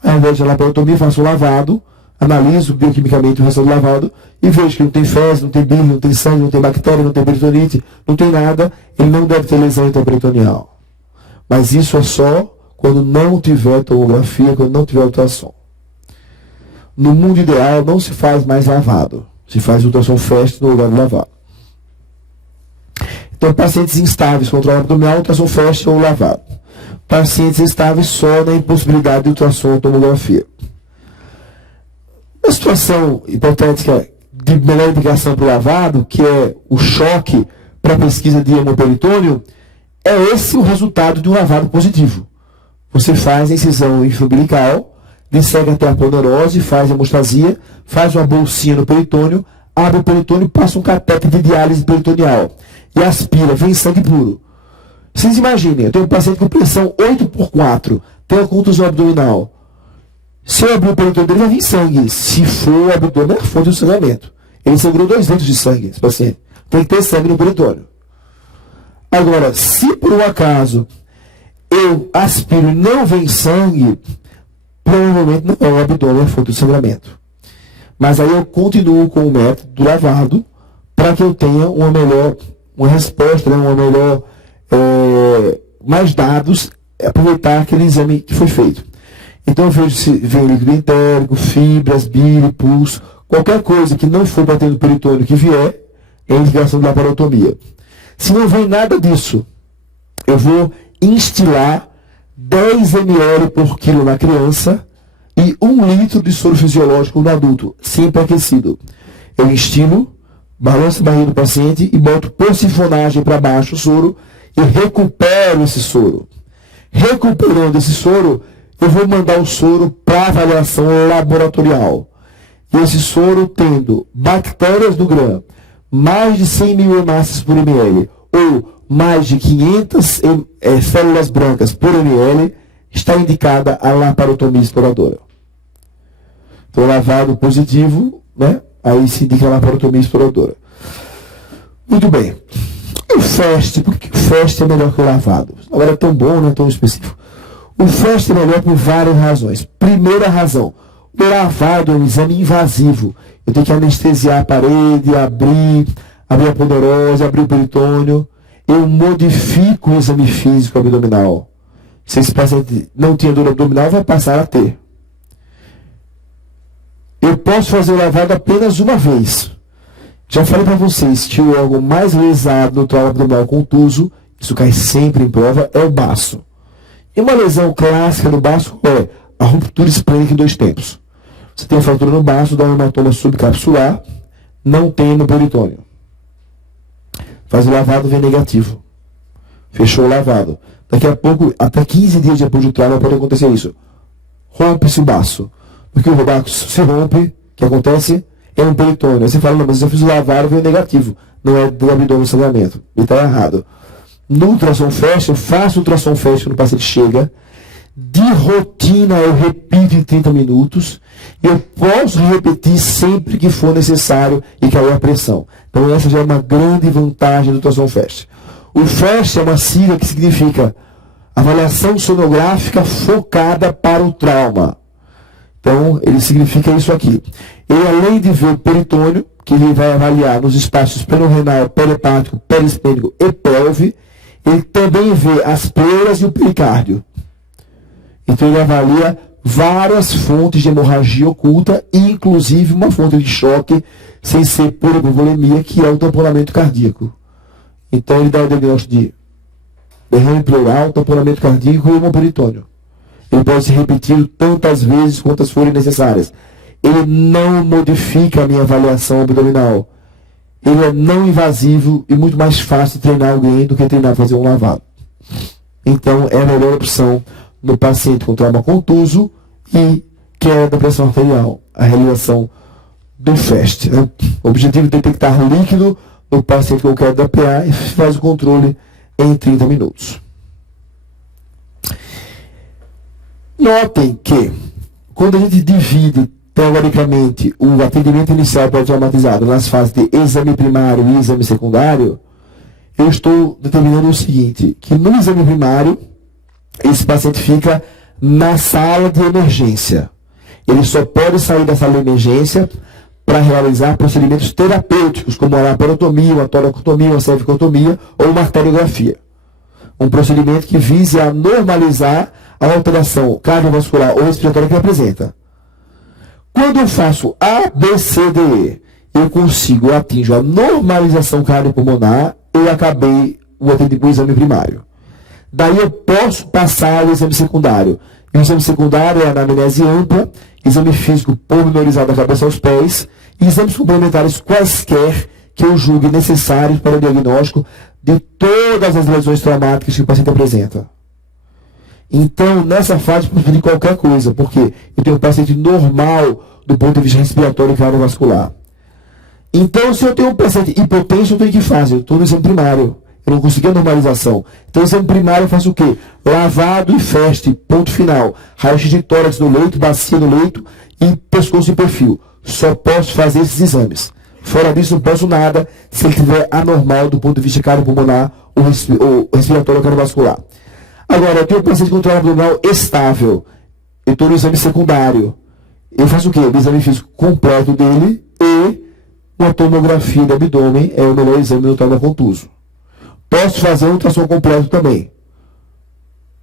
Ao invés de laparotomia, faço um lavado, analiso bioquimicamente o resultado do lavado e vejo que não tem fezes, não tem bile, não tem sangue, não tem bactéria, não tem peritonite, não tem nada. Ele não deve ter lesão intraperitoneal. Mas isso é só quando não tiver tomografia, quando não tiver ultrassom. No mundo ideal, não se faz mais lavado. Se faz ultrassom FAST no lugar do lavado. Então, pacientes instáveis com trauma abdominal, ultrassom FAST ou lavado. Pacientes estáveis só na impossibilidade de ultrassom ou tomografia. Uma situação hipotética de melhor indicação para o lavado, que é o choque para a pesquisa de hemoperitônio, é esse o resultado de um lavado positivo. Você faz a incisão infraumbilical, disseca até a poneurose, faz a hemostasia, faz uma bolsinha no peritônio, abre o peritônio, passa um catéter de diálise peritoneal e aspira, vem sangue puro. Vocês imaginem, eu tenho um paciente com pressão 8/4, tem uma contusão abdominal. Se eu abrir o peritônio dele, vai vir sangue. Se for o abdômen, é a fonte do sangramento. Ele sangrou 2 litros de sangue, esse paciente. Tem que ter sangue no peritônio. Agora, se por um acaso eu aspiro e não vem sangue, provavelmente não é o abdômen a fonte do sangramento. Mas aí eu continuo com o método do lavado para que eu tenha uma resposta, né, uma melhor, mais dados, aproveitar aquele exame que foi feito. Então eu vejo se vem líquido entérico, fibras, bile, pulso, qualquer coisa que não for batendo no peritônio que vier, é indicação de laparotomia. Se não vem nada disso, eu vou instilar 10 ml por quilo na criança e 1 litro de soro fisiológico no adulto, sempre aquecido. Eu instilo, balanço a barriga do paciente e boto por sifonagem para baixo o soro e recupero esse soro. Recuperando esse soro, eu vou mandar o soro para avaliação laboratorial. E esse soro tendo bactérias do Gram, mais de 100 mil hemácias por ml, ou mais de 500 células brancas por ml, está indicada a laparotomia exploradora. Então, lavado positivo, né? Aí se indica a laparotomia exploradora. Muito bem. E o FAST? Por que o FAST é melhor que o lavado? Agora é tão bom, não é tão específico. O FAST é melhor por várias razões. Primeira razão, o lavado é um exame invasivo. Eu tenho que anestesiar a parede, abrir a poneurose, abrir o peritônio. Eu modifico o exame físico abdominal. Se esse paciente não tinha dor abdominal, vai passar a ter. Eu posso fazer o lavado apenas uma vez. Já falei para vocês que o órgão mais lesado no trauma abdominal contuso, isso cai sempre em prova, é o baço. E uma lesão clássica no baço é a ruptura esplênica em 2 tempos. Você tem a fratura no baço, dá um hematoma subcapsular, não tem no peritônio. Faz o lavado, vem negativo. Fechou o lavado. Daqui a pouco, até 15 dias depois do trauma, pode acontecer isso. Rompe-se o baço. Porque o baço se rompe, o que acontece? É um peritônio. Aí você fala, não, mas eu fiz o lavado, veio negativo. Não é do abdômen sangramento. Ele está errado. No ultrassom FAST, eu faço ultrassom FAST quando o paciente chega. De rotina, eu repito em 30 minutos. Eu posso repetir sempre que for necessário e cair a pressão. Então, essa já é uma grande vantagem do ultrassom FAST. O FAST é uma sigla que significa avaliação sonográfica focada para o trauma. Então, ele significa isso aqui. Ele, além de ver o peritônio, que ele vai avaliar nos espaços penorrenal, perihepático, perispênico e pelve, ele também vê as pleuras e o pericárdio. Então, ele avalia várias fontes de hemorragia oculta, inclusive uma fonte de choque, sem ser pura hipovolemia, que é o tamponamento cardíaco. Então, ele dá o diagnóstico de derrame pleural, tamponamento cardíaco e hemoperitônio. Ele pode ser repetido tantas vezes quantas forem necessárias. Ele não modifica a minha avaliação abdominal. Ele é não invasivo e muito mais fácil treinar alguém do que treinar fazer um lavado. Então, é a melhor opção no paciente com trauma contuso e queda da pressão arterial, a realização do FAST. Né? O objetivo é detectar líquido no paciente com queda da PA e faz o controle em 30 minutos. Notem que, quando a gente divide teoricamente o atendimento inicial para o traumatizado nas fases de exame primário e exame secundário, eu estou determinando o seguinte, que no exame primário, esse paciente fica na sala de emergência. Ele só pode sair da sala de emergência para realizar procedimentos terapêuticos, como a laparotomia, uma toracotomia, uma cervicotomia ou uma arteriografia. Um procedimento que vise a normalizar a alteração cardiovascular ou respiratória que ele apresenta. Quando eu faço A, B, C, D, E, eu atinjo a normalização cardiopulmonar, eu acabei o exame primário. Daí eu posso passar ao exame secundário. E o exame secundário é a anamnese ampla, exame físico pormenorizado da cabeça aos pés, e exames complementares quaisquer que eu julgue necessários para o diagnóstico de todas as lesões traumáticas que o paciente apresenta. Então, nessa fase, eu pedir qualquer coisa, porque eu tenho um paciente normal do ponto de vista respiratório e cardiovascular. Então, se eu tenho um paciente hipotenso, eu tenho que fazer? Eu estou no exame primário. Eu não consegui a normalização. Então, no exame primário, eu faço o quê? Lavado e FAST, ponto final. Raio-x de tórax no leito, bacia no leito e pescoço e perfil. Só posso fazer esses exames. Fora disso, não posso nada se ele estiver anormal do ponto de vista cardiopulmonar ou respiratório ou cardiovascular. Agora, eu tenho um paciente com trauma abdominal estável. Eu estou no exame secundário. Eu faço o quê? O exame físico completo dele e uma tomografia do abdômen é o melhor exame do trauma contuso. Posso fazer um ultrassom completo também.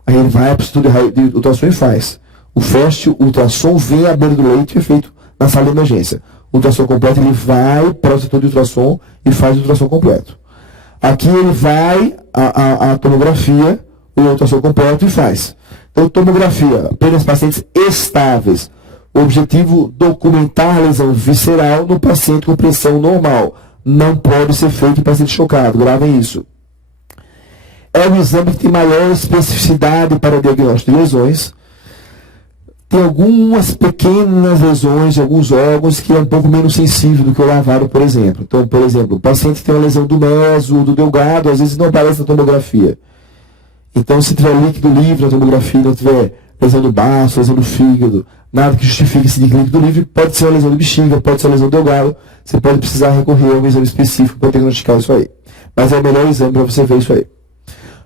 Aí ele vai para o estudo de ultrassom e faz. O FAST, o ultrassom vem à beira do leito e é feito na sala de emergência. O ultrassom completo, ele vai para o setor de ultrassom e faz o ultrassom completo. Aqui ele vai a tomografia, o ultrassom completo e faz. Então, tomografia, apenas pacientes estáveis. O objetivo, documentar a lesão visceral no paciente com pressão normal. Não pode ser feito em paciente chocado, gravem isso. É um exame que tem maior especificidade para o diagnóstico de lesões. Tem algumas pequenas lesões de alguns órgãos que é um pouco menos sensível do que o lavado, por exemplo. Então, por exemplo, o paciente que tem uma lesão do meso, do delgado, às vezes não aparece na tomografia. Então, se tiver líquido livre na tomografia, não tiver lesão do baço, lesão do fígado, nada que justifique esse líquido livre, pode ser uma lesão de bexiga, pode ser uma lesão do delgado, você pode precisar recorrer a um exame específico para diagnosticar isso aí. Mas é o melhor exame para você ver isso aí.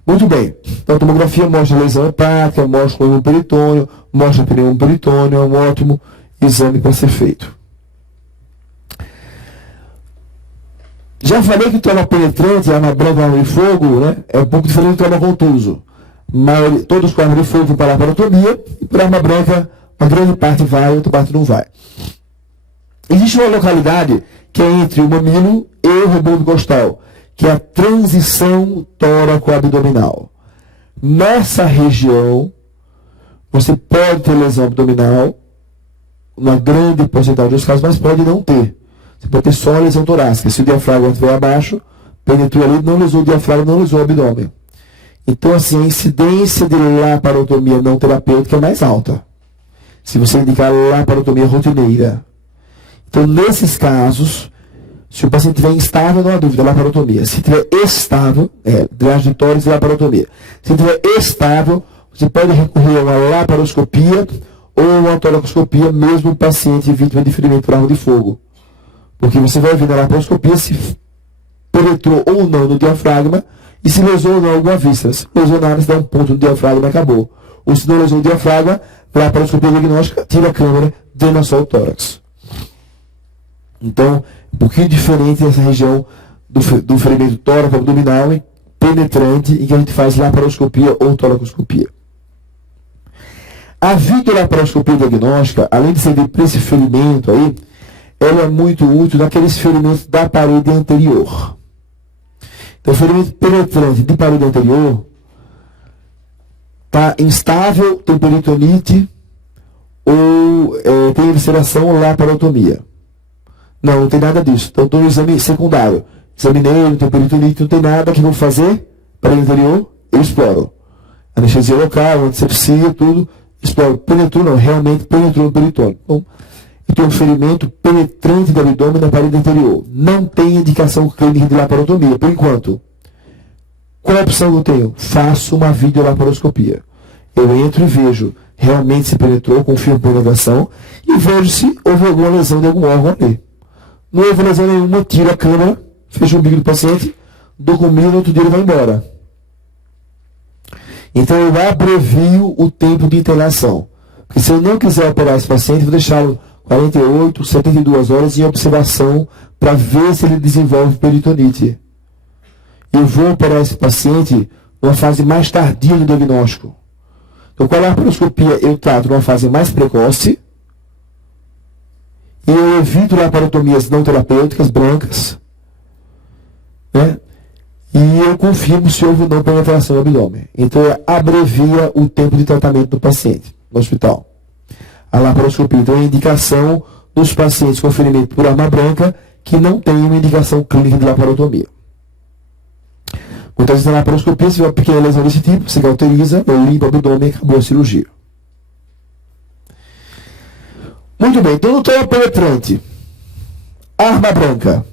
Muito bem. Então, a tomografia mostra a lesão hepática, mostra o peritônio, mostra o pneumoperitônio, é um ótimo exame para ser feito. Já falei que o trauma penetrante, arma branca, arma de fogo, né, é um pouco diferente do trauma contuso. Mas todos com arma de fogo vão para a laparotomia, e por arma branca, uma grande parte vai, outra parte não vai. Existe uma localidade que é entre o mamilo e o rebundo costal, que é a transição tóraco-abdominal. Nessa região, você pode ter lesão abdominal, uma grande porcentagem dos casos, mas pode não ter. Você pode ter só a lesão torácica. Se o diafragma estiver abaixo, penetrou ali, não lesou o diafragma, não lesou o abdômen. Então, assim, a incidência de laparotomia não terapêutica é mais alta. Se você indicar laparotomia rotineira. Então, nesses casos, se o paciente estiver instável, não há dúvida, laparotomia. Se estiver estável, drenagem de tórax e laparotomia. Se estiver estável, você pode recorrer a uma laparoscopia ou uma toracoscopia, mesmo o paciente vítima de ferimento por arma de fogo. Porque você vai ver na laparoscopia se penetrou ou não no diafragma e se lesou ou não alguma vista. Se lesou nada, se dá um ponto no diafragma e acabou. Ou se não lesou o diafragma, laparoscopia diagnóstica, tira a câmera, drena só o tórax. Então, um pouquinho diferente essa região do ferimento tóraco-abdominal e penetrante, em que a gente faz laparoscopia ou toracoscopia. A videolaparoscopia diagnóstica, além de servir para esse ferimento aí, ela é muito útil naqueles ferimentos da parede anterior. Então, o ferimento penetrante de parede anterior, está instável, tem peritonite, ou tem evisceração ou laparotomia. Não, não tem nada disso. Então, estou no exame secundário. Examinei, não tem peritonite, não tem nada. O que eu vou fazer? Para o interior, eu exploro. Anestesia local, antisepsia, tudo. Exploro. Penetrou, não, realmente penetrou no peritônio. Então, eu tenho um ferimento penetrante do abdômen na parede interior. Não tem indicação clínica de laparotomia, por enquanto. Qual a opção que eu tenho? Faço uma videolaparoscopia. Eu entro e vejo realmente se penetrou, confirmo a penetração e vejo se houve alguma lesão de algum órgão ali. Não houve lesão nenhuma, tiro a câmera, fecho o umbigo do paciente, dou comida, no outro dia ele vai embora. Então eu abrevio o tempo de internação. Porque se eu não quiser operar esse paciente, vou deixá-lo 48, 72 horas em observação para ver se ele desenvolve peritonite. Eu vou operar esse paciente numa fase mais tardia do diagnóstico. Então, com a laparoscopia, eu trato numa fase mais precoce e eu evito laparotomias não terapêuticas, brancas, né? E eu confirmo se houve ou não penetração no abdômen. Então, abrevia o tempo de tratamento do paciente no hospital. A laparoscopia, então, é a indicação dos pacientes com ferimento por arma branca que não tem uma indicação clínica de laparotomia. Muitas vezes na laparoscopia, se tiver uma pequena lesão desse tipo, você cauteriza, limpa o abdômen e acabou a cirurgia. Muito bem, então no trauma penetrante, arma branca.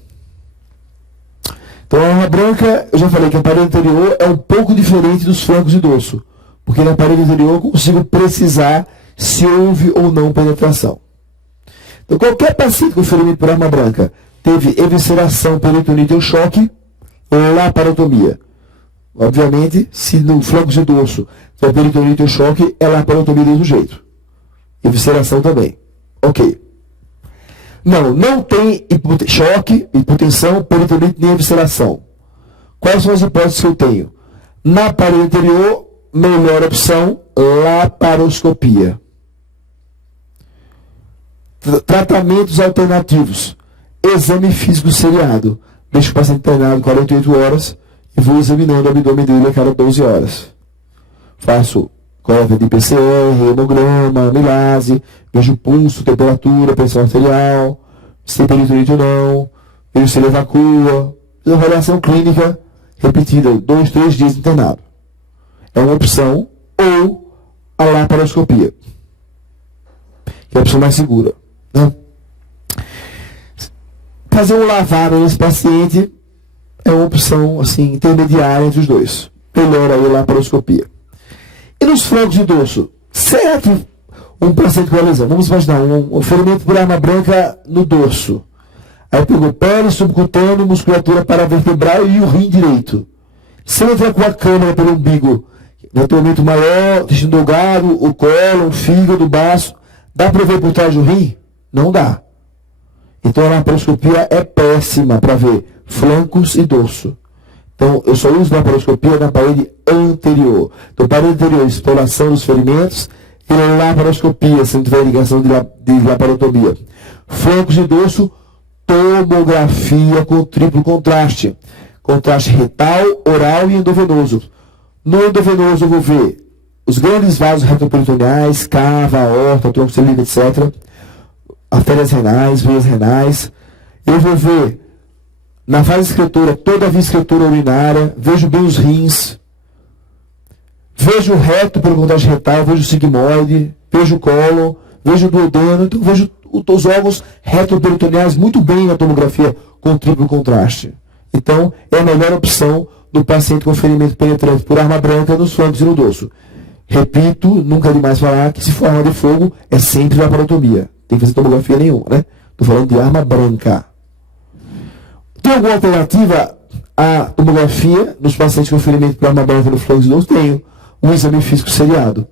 Então a arma branca, eu já falei que a parede anterior é um pouco diferente dos flancos de dorso, porque na parede anterior eu consigo precisar se houve ou não penetração. Então qualquer paciente com ferimento por arma branca teve evisceração, peritonite ou choque, ou laparotomia. Obviamente, se no flanco de dorso for peritonite ou choque, é laparotomia do mesmo jeito. Evisceração também. Ok. Não tem choque, hipotensão, peritonite nem evisceração. Quais são as hipóteses que eu tenho? Na parede anterior, melhor opção, laparoscopia. Tratamentos alternativos. Exame físico seriado. Deixo o paciente internado 48 horas e vou examinando o abdômen dele a cada 12 horas. Faço coleta de PCR, hemograma, milase, vejo pulso, temperatura, pressão arterial, se tem peritonite ou não, vejo se ele evacua. Fiz uma avaliação clínica repetida, 2, 3 dias internado. É uma opção, ou a laparoscopia, que é a opção mais segura. Né? Fazer um lavado nesse paciente é uma opção assim, intermediária entre os dois. Melhor aí a laparoscopia. E nos flancos de dorso? Certo, um paciente com lesão. Vamos imaginar um ferimento por arma branca no dorso. Aí pegou pele, subcutâneo, musculatura paravertebral e o rim direito. Se ele entrar com a câmera pelo umbigo, naturalmente maior, intestino delgado, o colo, o fígado, o baço, dá para ver por trás do rim? Não dá. Então a laparoscopia é péssima para ver flancos e dorso. Então eu só uso laparoscopia na parede anterior. Então parede anterior, exploração dos ferimentos, e laparoscopia, se não tiver indicação de laparotomia. Flancos e dorso, tomografia com triplo contraste. Contraste retal, oral e endovenoso. No endovenoso eu vou ver os grandes vasos retroperitoneais, cava, aorta, tronco celíaco, etc. Artérias renais, veias renais. Eu vou ver na fase excretora toda a via excretora urinária, vejo bem os rins, vejo o reto pelo contraste retal, vejo o sigmoide, vejo o colo, vejo o duodeno, então vejo os órgãos retroperitoneais muito bem na tomografia com triplo contraste. Então, é a melhor opção do paciente com ferimento penetrante por arma branca nos flancos e no dorso. Repito, nunca é demais falar que se for arma de fogo, é sempre laparotomia. Tem que fazer tomografia nenhuma, né? Estou falando de arma branca. Tem alguma alternativa à tomografia nos pacientes com ferimento por arma branca nos flancos e dorso? Tenho. Um exame físico seriado.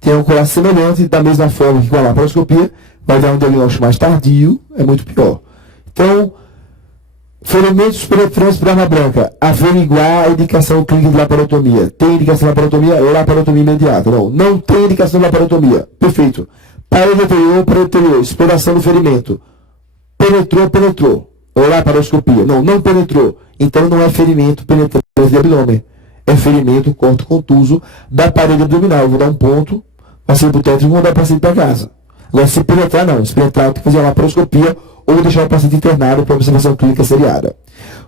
Tem um colar semelhante, da mesma forma que com a laparoscopia, vai dar um diagnóstico mais tardio, é muito pior. Então, ferimentos penetrantes por arma branca, averiguar a indicação clínica de laparotomia. Tem indicação de laparotomia imediata. Não tem indicação de laparotomia. Perfeito. Parede anterior, exploração do ferimento. Penetrou. Laparoscopia. Não penetrou. Então não é ferimento penetrante de abdômen. é ferimento corto contuso da parede abdominal. Eu vou dar um ponto, passei para o teto e vou mandar o paciente para casa. Agora, se penetrar, não. Se penetrar, tem que fazer uma laparoscopia ou deixar o paciente internado para observação clínica seriada.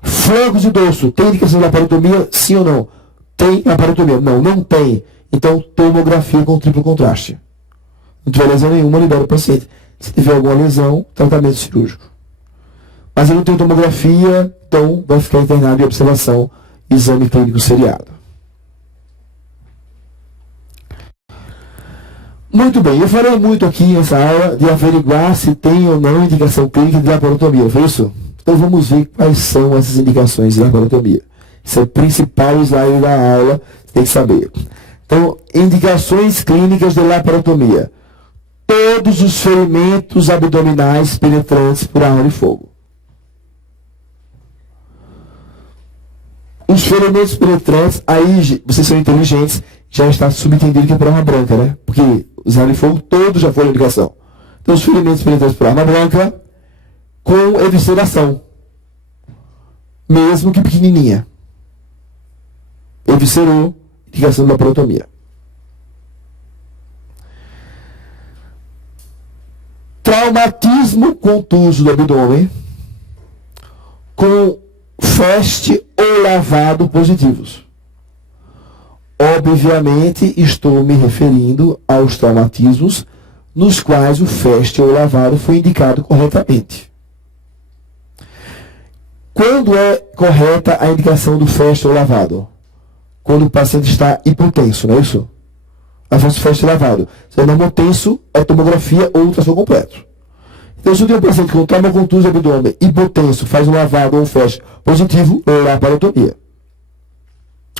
Flancos de dorso, tem indicação de laparotomia? Sim ou não? Tem laparotomia? Não, não tem. Então, tomografia com triplo contraste. Não tiver lesão nenhuma, libera o paciente. Se tiver alguma lesão, tratamento cirúrgico. Mas ele não tem tomografia, então vai ficar internado em observação, exame clínico seriado. Muito bem, eu falei muito aqui nessa aula de averiguar se tem ou não indicação clínica de laparotomia, foi isso? Então vamos ver quais são essas indicações de laparotomia. Isso é o principal slide da aula, você tem que saber. Então, indicações clínicas de laparotomia. Todos os ferimentos abdominais penetrantes por arma de fogo. Os ferimentos penetrantes, aí vocês são inteligentes, já está subentendido que é por arma branca, né? Porque os armas de fogo todos já foram indicação. Então, os ferimentos penetrantes por arma branca com evisceração. Mesmo que pequenininha. Eviscerou, indicação da laparotomia. Traumatismo contuso do abdômen com feste ou lavado positivos. Obviamente, estou me referindo aos traumatismos nos quais o feste ou lavado foi indicado corretamente. Quando é correta a indicação do feste ou lavado? Quando o paciente está hipotenso, não é isso? A feste lavado. Se é normotenso, é tomografia ou ultrassom completo. Então, se eu tenho um paciente com trauma contuso do abdômen, hipotenso, faz um lavado ou um feste positivo, laparotomia.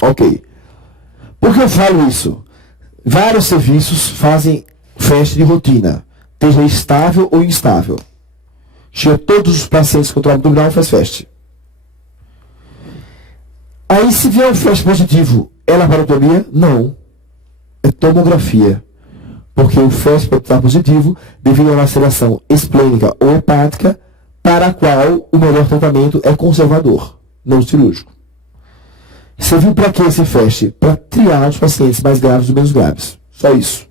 Ok. Por que eu falo isso? Vários serviços fazem feste de rotina, seja estável ou instável. Chega todos os pacientes com trauma abdominal faz feste. Aí, se vier um feste positivo, é laparotomia? Não. É tomografia. Porque o feste pode estar positivo devido a laceração esplênica ou hepática, para a qual o melhor tratamento é conservador, não cirúrgico. Você viu para que esse feste? Para triar os pacientes mais graves e menos graves. Só isso.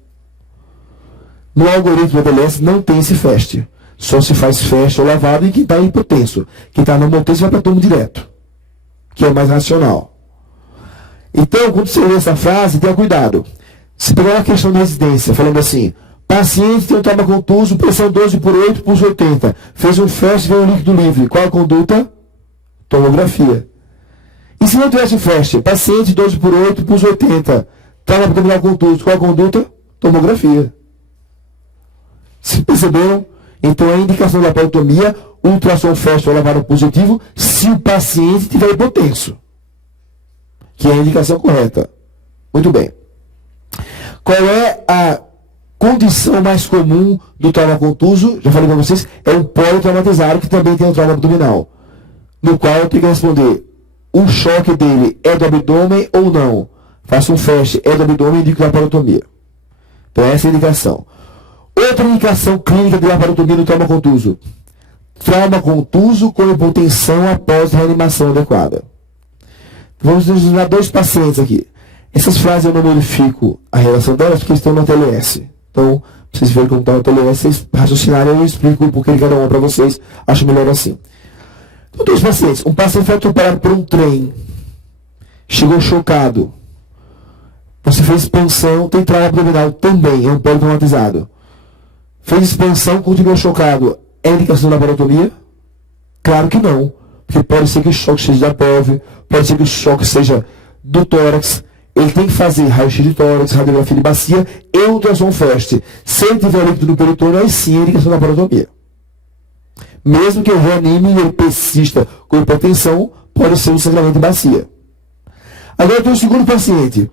No algoritmo do ADLS não tem esse feste. Só se faz feste ou lavado em quem está hipotenso. Quem está normotenso vai para tomo direto, que é mais racional. Então, quando você lê essa frase, tenha cuidado. Se pegar uma questão de residência, falando assim, paciente tem um trauma contuso, pressão 12/8, pulso 80. Fez um feste, veio um líquido livre. Qual a conduta? Tomografia. E se não tivesse feste, paciente 12/8, pulso 80, trauma abdominal contuso, qual a conduta? Tomografia. Se perceberam? Então a indicação da laparotomia, ultrassom feste ou lavado positivo, se o paciente tiver hipotenso. Que é a indicação correta. Muito bem. Qual é a condição mais comum do trauma contuso? Já falei para vocês, é um politraumatizado que também tem um trauma abdominal. No qual eu tenho que responder, o choque dele é do abdômen ou não? Faço um feste, é do abdômen e indico laparotomia. Então essa é a indicação. Outra indicação clínica de laparotomia no trauma contuso. Trauma contuso com hipotensão após reanimação adequada. Vamos usar dois pacientes aqui. Essas frases eu não modifico a relação delas porque estão na TLS. Então, pra vocês verem como está na TLS, vocês raciocinarem, eu explico o porquê de cada uma para vocês. Acho melhor assim. Então, dois pacientes. Um paciente foi atropelado por um trem. Chegou chocado. Você fez expansão, tem trauma abdominal também, é um politraumatizado. Fez expansão, continuou chocado. É indicação de laparotomia? Claro que não. Porque pode ser que o choque seja da pelve, pode ser que o choque seja do tórax. Ele tem que fazer raio-x de tórax, radiografia de bacia e ultrassom feste. Se ele tiver líquido no peritônio, aí sim é indicação da laparotomia. Mesmo que eu reanime e ele persista com hipotensão, pode ser um sangramento de bacia. Agora tem o segundo paciente.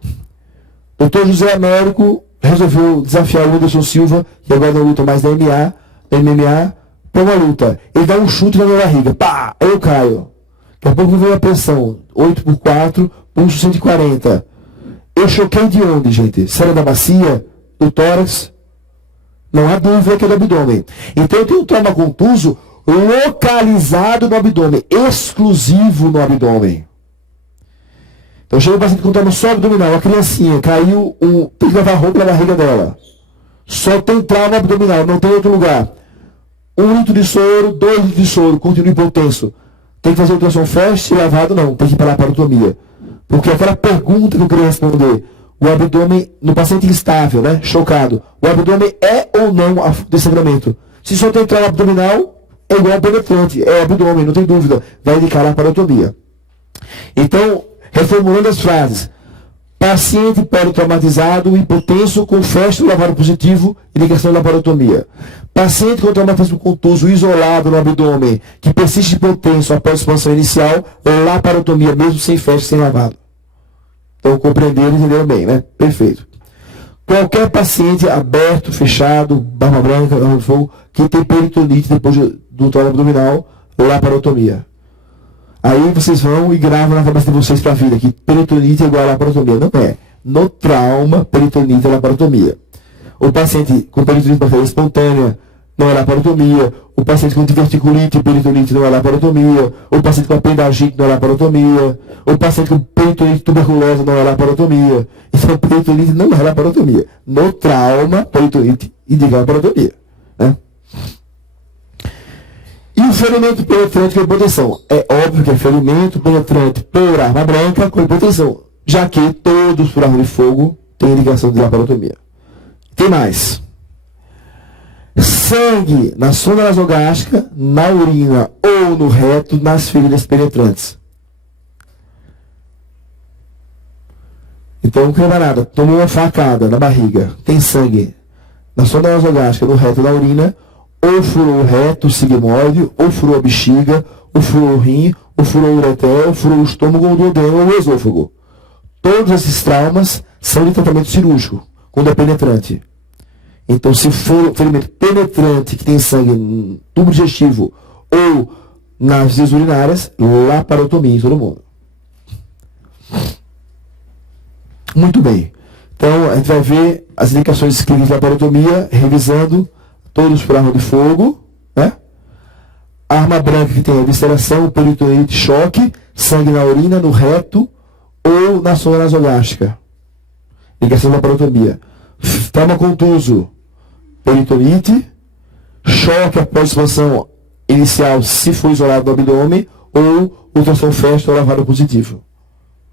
O Dr. José Américo resolveu desafiar o Anderson Silva, que agora não luta mais da MMA, para uma luta. Ele dá um chute na minha barriga. Pá! Aí eu caio. Daqui a pouco veio a pressão. 8/4, pulso 140. Eu choquei de onde, gente? Se era da bacia? Do tórax? Não há dúvida que é do abdômen. Então eu tenho um trauma contuso localizado no abdômen, exclusivo no abdômen. Então chega o paciente com trauma só abdominal, a criancinha caiu, tem que levar roupa na barriga dela. Só tem trauma abdominal, não tem outro lugar. 1 litro de soro, 2 litros de soro, continua hipotenso. Tem que fazer ultrassom fast e lavado? Não, tem que ir para a laparotomia. Porque aquela pergunta que eu queria responder, o abdômen, no paciente instável, né, chocado, o abdômen é ou não a de sangramento? Se só tem trauma abdominal, é igual ao penetrante, é abdômen, não tem dúvida, vai indicar a laparotomia. Então, reformulando as frases, paciente politraumatizado, hipotenso, com fértil lavado positivo, indicação de laparotomia. Paciente com traumatismo contuso isolado no abdômen, que persiste hipotenso após expansão inicial, laparotomia, mesmo sem fértil, sem lavado. Então, compreenderam e entenderam bem, né? Perfeito. Qualquer paciente aberto, fechado, barba branca, arma de fogo, que tem peritonite depois do trauma abdominal, laparotomia. Aí vocês vão e gravam na cabeça de vocês para a vida que peritonite é igual a laparotomia. Não é. No trauma, peritonite é laparotomia. O paciente com peritonite bacteriana espontânea não é laparotomia. O paciente com diverticulite e peritonite não é laparotomia. O paciente com apendicite não é laparotomia. O paciente com peritonite tuberculosa não é laparotomia. Então, peritonite não é laparotomia. No trauma, peritonite indica laparotomia. Né? E o ferimento penetrante com hipotensão? É óbvio que é ferimento penetrante por arma branca com hipotensão, já que todos por arma de fogo têm indicação de laparotomia. Tem mais. Sangue na sonda nasogástrica, na urina ou no reto nas feridas penetrantes. Então, camarada, tomou uma facada na barriga, tem sangue na sonda nasogástrica, no reto, na urina, ou furou o reto, o sigmoide, ou furou a bexiga, ou furou o rim, ou furou o ureter, ou furou o estômago, ou o duodeno, ou o esôfago. Todos esses traumas são de tratamento cirúrgico, quando é penetrante. Então, se for ferimento penetrante, que tem sangue no tubo digestivo, ou nas vias urinárias, laparotomia em todo mundo. Muito bem. Então, a gente vai ver as indicações clínicas de laparotomia, revisando todos por arma de fogo, né? Arma branca que tem evisceração, peritonite, choque, sangue na urina, no reto ou na sonda nasogástrica. Indicação de laparotomia. Trauma contuso, peritonite, choque após expansão inicial, se for isolado do abdômen, ou ultrassom fértil ou lavado positivo.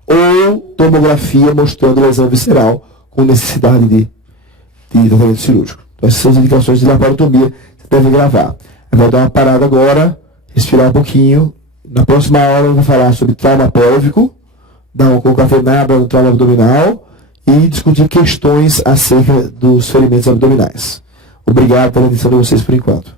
Ou tomografia mostrando lesão visceral com necessidade de tratamento cirúrgico. Então, essas são as indicações de laparotomia que você deve gravar. Eu vou dar uma parada agora, respirar um pouquinho. Na próxima aula eu vou falar sobre trauma pélvico, dar uma concatenada no trauma abdominal e discutir questões acerca dos ferimentos abdominais. Obrigado pela atenção de vocês por enquanto.